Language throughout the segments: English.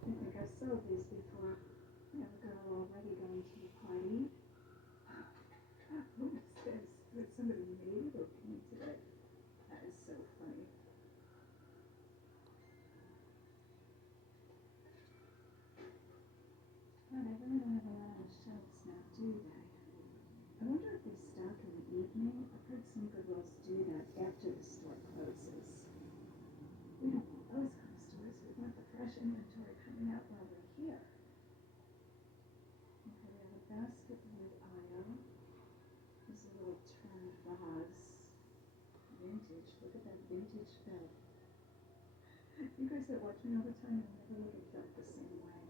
I think I've sold these before. We have a girl already going to the party. Who is this? Did somebody made or painted it? That is so funny. God, I really don't have a lot on shelves now, do they? I wonder if they stock in the evening. I've heard some Goodwills do that after the store closes. We don't want those kind of stores. We want the fresh inventory coming out while we're here. Okay, we have a basket wood aisle. There's a little turned vase. Vintage. Look at that vintage bed. You guys that watch me all the time, you'll never look at Phil the same way.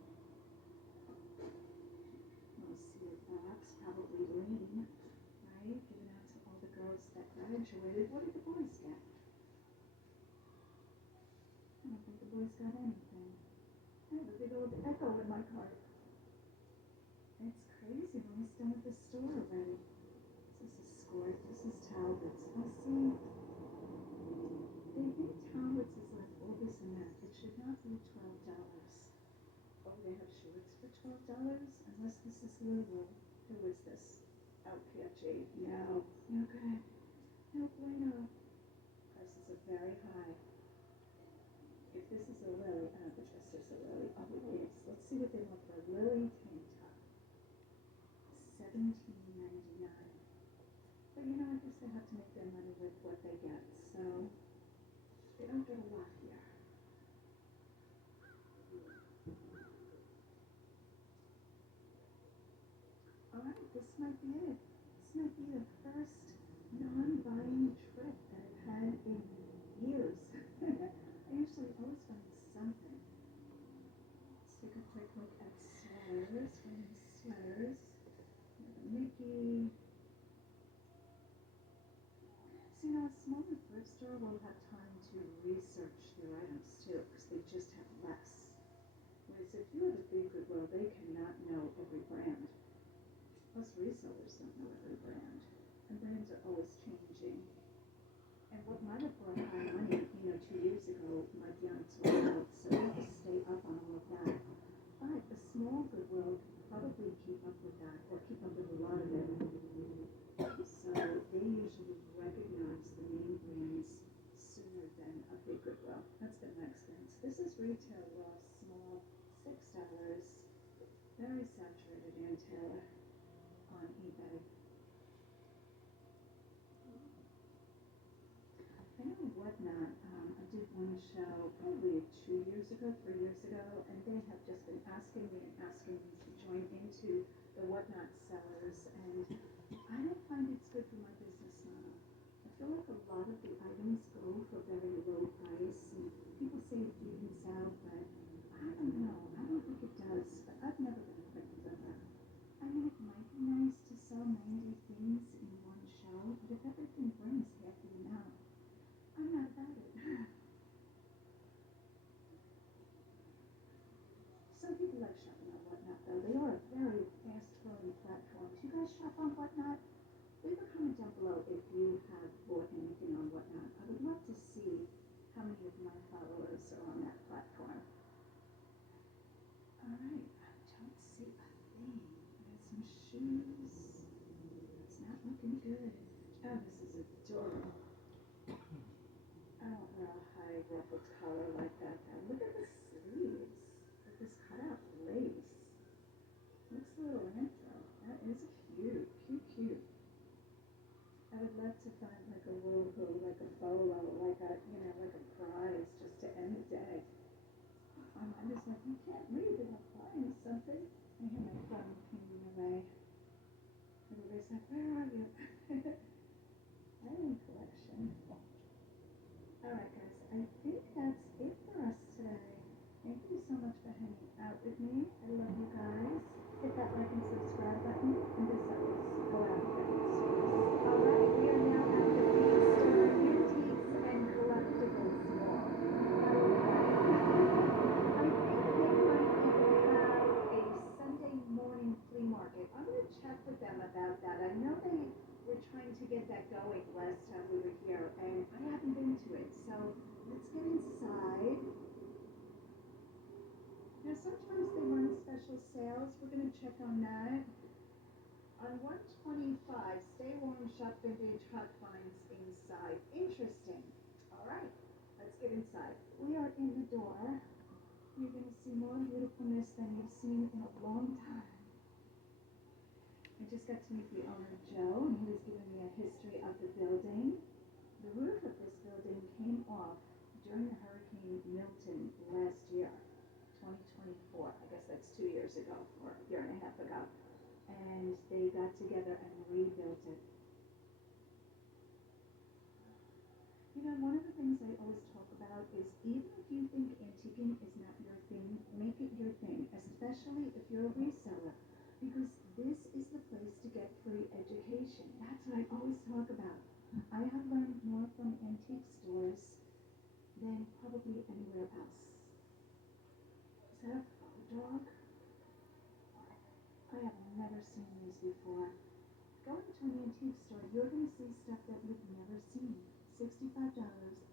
We'll see if that's probably lean, right? Given out to all the girls that graduated. What did the boys get? I don't think the boys got anything. I have a big old Echo in my cart. It's crazy. We're almost done with the store already. This is Score. This is Talbot's. I see. They think Talbot's is like all this and that. It should not be $12. Oh, they have shorts for $12? Unless this is Lulu. Who is this? Oh, Piaget. No. Okay. No bueno. Prices are very high. If this is a Lily, I don't know which is a Lily. Oh, it is. Let's see what they want for a Lily tank top. $17.99. But you know, I guess they have to make their money with what they get. So they don't get a lot here. Alright, this might be it. This might be the first non-buying trip that I've had in years. I usually always find something. Let's take a quick look at sweaters. Women's sweaters. Mickey. So, you know, a smaller thrift store will have time to research their items too, because they just have less. Whereas if you have a big Goodwill, they cannot know every brand. Plus, resellers don't know every brand. And brands are always changing. And what might have brought high money, 2 years ago might be on its way out, so we have to stay up on all of that. But a small Goodwill can probably keep up with that, or keep up with a lot of it. So they usually recognize the name brands sooner than a big Goodwill. That's the Mexicans. This is retail raw, small, $6. Very saturated Ann Taylor on eBay. I know Whatnot, I did one show probably 2 years ago, 3 years ago, and they have just been asking me to join into the Whatnot sellers, and I don't find it's good for my business model. I feel like a lot of the items go for very low price, and people say it evens out, but I don't know. I don't think it does, but I've never been a quick flipper. I mean, it might be nice to sell 90 things in one show, but if everything brings half the amount, I'm not about it. Some people like shopping on Whatnot, though. They are a very fast-growing platform. Do you guys shop on Whatnot? Leave a comment down below if you have bought anything on Whatnot. I would love to see how many of my followers are on that platform. Alright, I don't see a thing. I got some shoes. It's not looking good. Oh, this is adorable. I don't wear a high ruffled collar like that though. Look at the sleeves. With this cutout lace. Looks a little retro. That is cute. Cute. I would love to find like a woohoo, like a bolo, like a prize just to end the day. My mind is like, you can't leave without buying something. I hear my phone pinging away. Everybody's like, where are you? Item collection. Alright guys, I think that's it for us today. Thank you so much for hanging out with me. I love you guys. Hit that like and subscribe button, and as always, go out and get stores. Alright, we are now at the Beat Store Antiques and Collectibles Mall. I think they might even have a Sunday morning flea market. I'm going to check with them about that. I know they were trying to Now sometimes they run special sales. We're gonna check on that. On 125, stay warm, shop vintage, hot finds inside. Interesting. All right, let's get inside. We are in the door. You're gonna see more beautifulness than you've seen in a long time. I just got to meet the owner, Joe, and he was giving me a history of the building. The roof of this building came off during the Hurricane Milton last year, 2024. I guess that's 2 years ago, or a year and a half ago. And they got together and rebuilt it. You know, one of the things I always talk about is even if you think antiquing is not your thing, make it your thing, especially if you're a reseller, because this is the place to get free education. That's what I always talk about. I have learned more from antique stores than probably anywhere else. Is that a photo dog? I have never seen these before. Going to an antique store, you're going to see stuff that you've never seen. $65,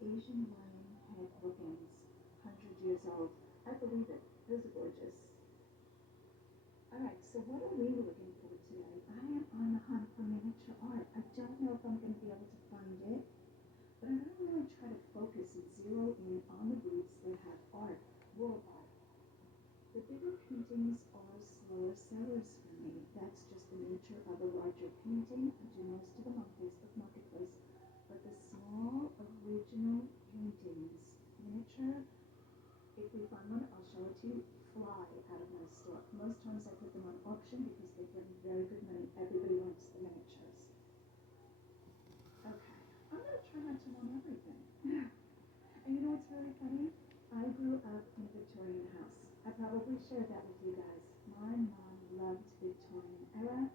Asian lion head bookends, 100 years old. I believe it. Those are gorgeous. All right, so what are we looking for today? I am on the hunt for miniature art. I don't know if I'm going to be able to find it, but I'm going to really try to focus and zero in on the booths that have art, wall art. The bigger paintings are slower sellers for me. That's just the nature of a larger painting. I do most of them on Facebook Marketplace. But the small original paintings, miniature, if we find one, I'll show it to you, fly out of my store. Most times I put them on auction because they bring very good money. Everybody wants the miniatures. Okay, I'm going to try not to want everything. And you know what's really funny? I grew up in a Victorian house. I probably shared that with you guys. My mom loved Victorian era.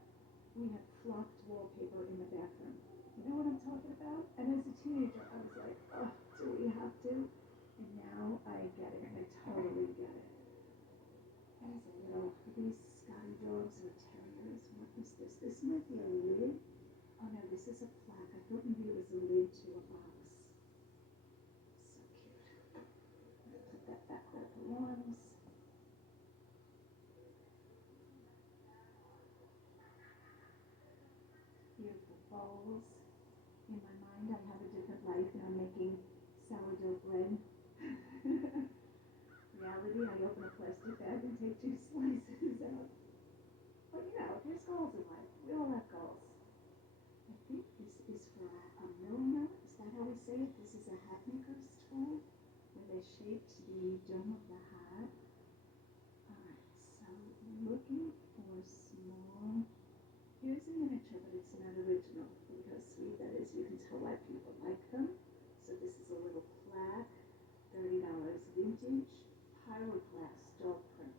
We had flocked wallpaper in the bathroom. You know what I'm talking about? And as a teenager, I was like, oh, do we have to? And now I get it. I totally get it. There's a little, these Scotty dogs or terriers. What is this? This might be a lid. Oh no, this is a plaque. I thought maybe it was a lid to a box. So cute. Put that back where it belongs. Beautiful bowls. In my mind, I have a different life and I'm making sourdough bread. Reality, I open a plastic bag and take 2 slices out. But you know, there's goals in life. We all have goals. I think this is for a milliner. Is that how we say it? This is a hat maker's tool where they shaped the dome of the hat. Alright, so looking for small. Here's a miniature, but it's not original. Look how sweet that is. You can tell why people like them. So this is a little plaque, $30, vintage, pyroglass, dog print.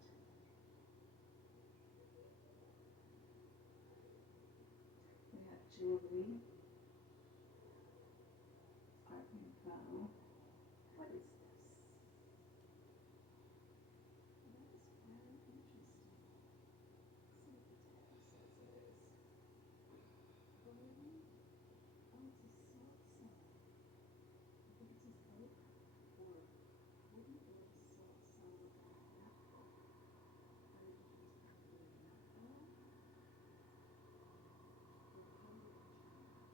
We have jewelry, art info. What is this? That is very interesting. See what the tag says it is. Golden. Oh, it's a salt cellar. I think it says oak or wooden or a salt cellar or apple. I think it's probably an apple.